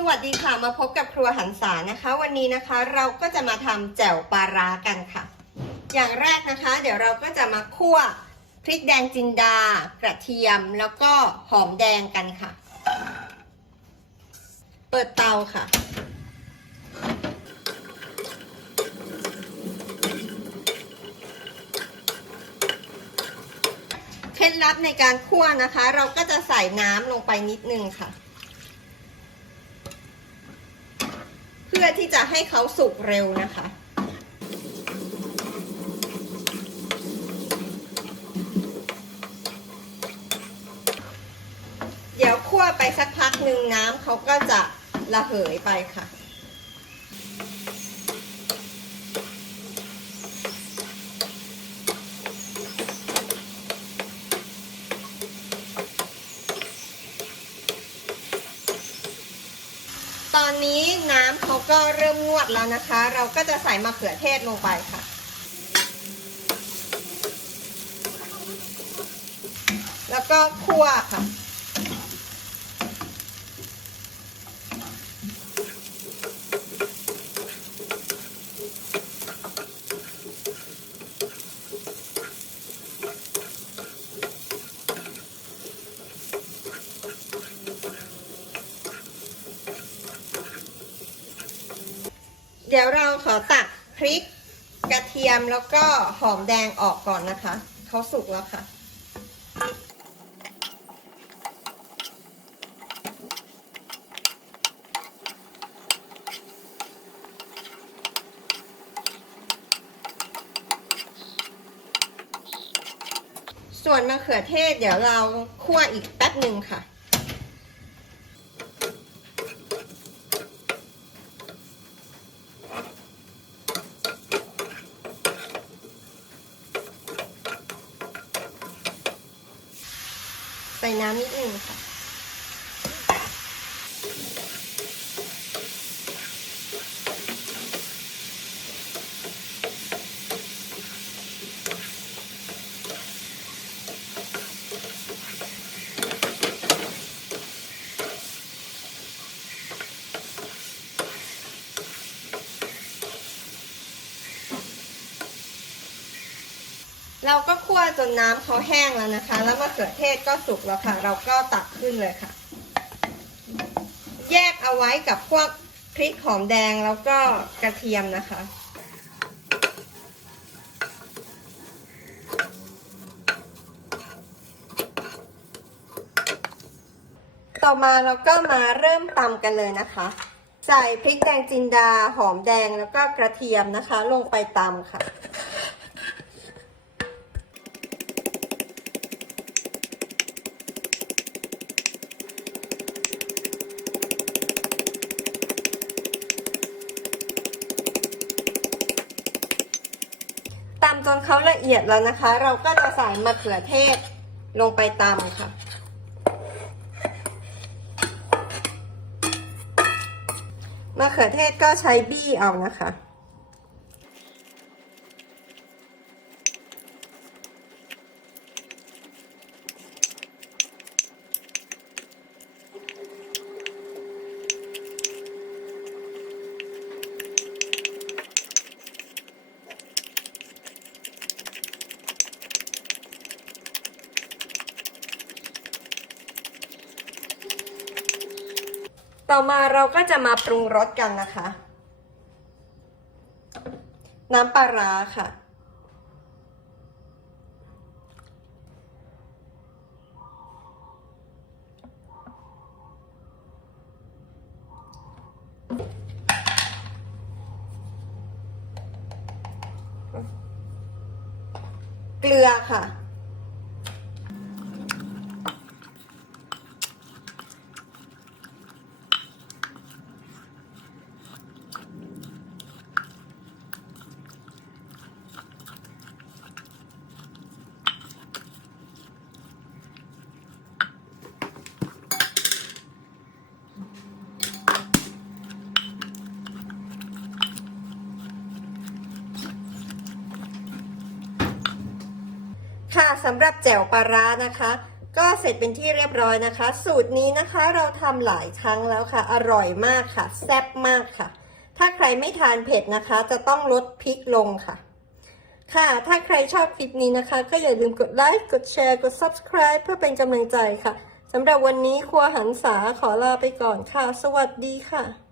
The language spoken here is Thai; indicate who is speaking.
Speaker 1: สวัสดีค่ะมาพบกับครัวหันษานะคะ วันนี้นะคะเราก็จะมาทำแจ่วปลาร้ากันค่ะ อย่างแรกนะคะ เดี๋ยวเราก็จะมาคั่วพริกแดงจินดา กระเทียมแล้วก็หอมแดงกันค่ะ เปิดเตาค่ะ เคล็ดลับในการคั่วนะคะ เราก็จะใส่น้ำลงไปนิดนึงค่ะ เพื่อที่จะให้เขาสุกเร็วนะคะ เดี๋ยวคั่วไปสักพักหนึ่งน้ำเขาก็จะระเหยไปค่ะ นี้น้ำเขาก็เริ่มงวดแล้วนะคะ เราก็จะใส่มะเขือเทศลงไปค่ะ แล้วก็คั่วค่ะ เดี๋ยวเราขอตักพริกกระเทียมแล้วก็หอมแดงออกก่อนนะคะเขาสุกแล้วค่ะ ส่วนมะเขือเทศเดี๋ยวเราคั่วอีกแป๊บหนึ่งค่ะ น้ำนิดนึงค่ะ เราก็คั่วจนน้ำเขาแห้งแล้วนะคะ แล้วมะเขือเทศก็สุกแล้วค่ะ เราก็ตักขึ้นเลยค่ะ แยกเอาไว้กับพวกพริกหอมแดงแล้วก็กระเทียมนะคะ ต่อมาเราก็มาเริ่มตำกันเลยนะคะ ใส่พริกแดงจินดาหอมแดงแล้วก็กระเทียมนะคะ ลงไปตำค่ะ ตำจนเขาละเอียดแล้วนะคะ เราก็จะใส่มะเขือเทศลงไปตำค่ะ มะเขือเทศก็ใช้บี้เอานะคะ ต่อมาเราก็จะมาปรุงรสกันนะคะ น้ำปลาร้าค่ะ เกลือค่ะ ค่ะสำหรับแจ่วปลาร้านะคะ ก็เสร็จเป็นที่เรียบร้อยนะคะ สูตรนี้นะคะเราทำหลายครั้งแล้วค่ะ อร่อยมากค่ะ แซ่บมากค่ะ ถ้าใครไม่ทานเผ็ดนะคะ จะต้องลดพริกลงค่ะ ค่ะ ถ้าใครชอบคลิปนี้นะคะ ก็อย่าลืมกดไลค์กดแชร์กด subscribe เพื่อเป็นกำลังใจค่ะสำหรับวันนี้ครัวหันษาขอลาไปก่อนค่ะ สวัสดีค่ะ